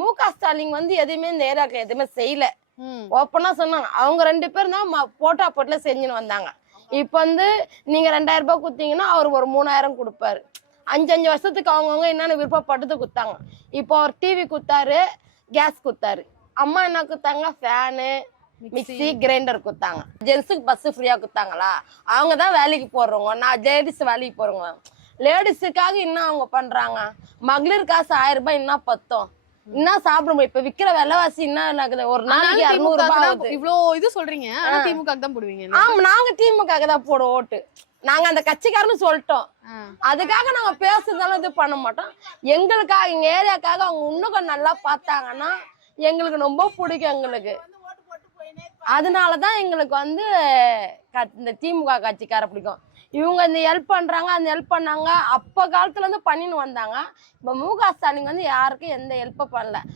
மு க ஸ்டாலின் வந்து எதுவுமே இந்த எதுவுமே செய்யல. ஓப்பனா சொன்னாங்க. அவங்க ரெண்டு பேரும் தான் போட்டா போட்டுல செஞ்சுன்னு வந்தாங்க. இப்ப வந்து நீங்க ரெண்டாயிரம் ரூபாய் குத்தீங்கன்னா அவர் ஒரு மூணாயிரம் கொடுப்பாரு. அஞ்சு அஞ்சு வருஷத்துக்கு அவங்கவுங்க என்னென்ன விருப்பப்பட்டது குத்தாங்க இப்போ அவர் டிவி குத்தாரு கேஸ் குத்தாரு அம்மா என்ன குத்தாங்க ஃபேனு மிக்ஸி கிரைண்டர் குத்தாங்க ஜென்ஸுக்கு பஸ் ஃப்ரீயா குத்தாங்களா அவங்க தான் வேலைக்கு போடுறவங்க நான் லேடிஸ் வேலைக்கு போறவங்க. லேடிஸுக்காக இன்னும் அவங்க பண்றாங்க? மகளிர் காசு ஆயிரம் ரூபாய் என்ன பத்தோம்? என்ன சாப்பிட முடியும்? இப்ப விக்கிற விலைவாசி என்ன ஒரு நாளைக்கு க்கு ரூபாய் இவ்ளோ இது சொல்றீங்க. ஆனா திமுக தான் போடுவீங்க? ஆமா நாங்க திமுக தான் போடுவோம் ஓட்டு. நாங்க அந்த கட்சிக்காரன்னு சொல்லிட்டோம். அதுக்காக நாங்க பேசுறதெல்லாம் இது பண்ண மாட்டோம். எங்களுக்காக எங்க ஏரியாக்காக அவங்க இன்னும் கொஞ்சம் நல்லா பார்த்தாங்கன்னா எங்களுக்கு ரொம்ப பிடிக்கும் எங்களுக்கு. அதனாலதான் எங்களுக்கு வந்து இந்த திமுக கட்சிக்கார பிடிக்கும். இவங்க இந்த ஹெல்ப் பண்றாங்க அந்த ஹெல்ப் பண்ணாங்க. அப்ப காலத்துல இருந்து பண்ணின்னு வந்தாங்க. இப்ப மு க ஸ்டாலின் வந்து யாருக்கும் எந்த ஹெல்ப்பும் பண்ணல.